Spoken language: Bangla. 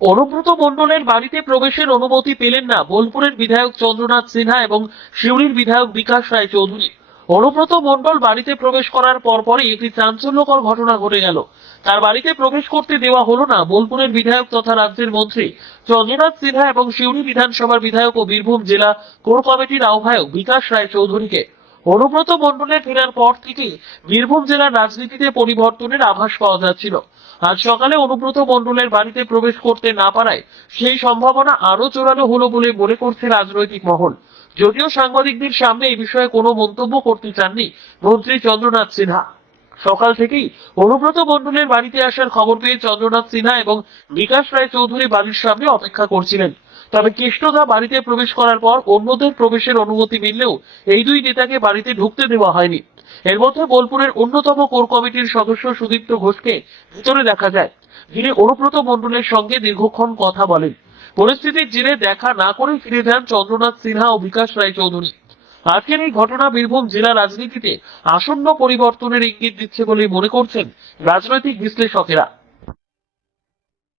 অনুব্রত মণ্ডলের বাড়িতে প্রবেশের অনুমতি পেলেন না বোলপুরের বিধায়ক চন্দ্রনাথ সিনহা এবং সিউড়ির বিধায়ক বিকাশ রায় চৌধুরী। অনুব্রত মণ্ডল বাড়িতে প্রবেশ করার পরপরই একটি চাঞ্চল্যকর ঘটনা ঘটে গেল। তার বাড়িতে প্রবেশ করতে দেওয়া হলো না বোলপুরের বিধায়ক তথা রাজ্যের মন্ত্রী চন্দ্রনাথ সিনহা এবং সিউড়ি বিধানসভার বিধায়ক ও বীরভূম জেলা কোর কমিটির আহ্বায়ক বিকাশ রায় চৌধুরীকে। অনুব্রত মণ্ডলের ফেরার পর থেকেই বীরভূম জেলার রাজনীতিতে পরিবর্তনের আভাস পাওয়া যাচ্ছিল। আজ সকালে অনুব্রত মণ্ডলের বাড়িতে প্রবেশ করতে না পারায় সেই সম্ভাবনা আরো জোরালো হলো বলে মনে করছে রাজনৈতিক মহল। যদিও সাংবাদিকদের সামনে এই বিষয়ে কোনো মন্তব্য করতে চাননি মন্ত্রী চন্দ্রনাথ সিনহা। সকাল থেকেই অনুব্রত মণ্ডলের বাড়িতে আসার খবর পেয়ে চন্দ্রনাথ সিনহা এবং বিকাশ রায় চৌধুরী বাড়ির সামনে অপেক্ষা করছিলেন। তবে কেষ্টদা বাড়িতে প্রবেশ করার পর অন্যদের প্রবেশের অনুমতি মিললেও এই দুই নেতাকে বাড়িতে ঢুকতে দেওয়া হয়নি। এর মধ্যে বোলপুরের অন্যতম কোর কমিটির সদস্য সুদীপ্ত ঘোষকে ভিতরে দেখা যায়। যিনি অনুব্রত মণ্ডলের সঙ্গে দীর্ঘক্ষণ কথা বলেন। পরিস্থিতির জেরে দেখা না করে ফিরে যান চন্দ্রনাথ সিনহা ও বিকাশ রায় চৌধুরী। আজকের এই ঘটনা বীরভূম জেলা রাজনীতিতে আসন্ন পরিবর্তনের ইঙ্গিত দিচ্ছে বলে মনে করছেন রাজনৈতিক বিশ্লেষকেরা।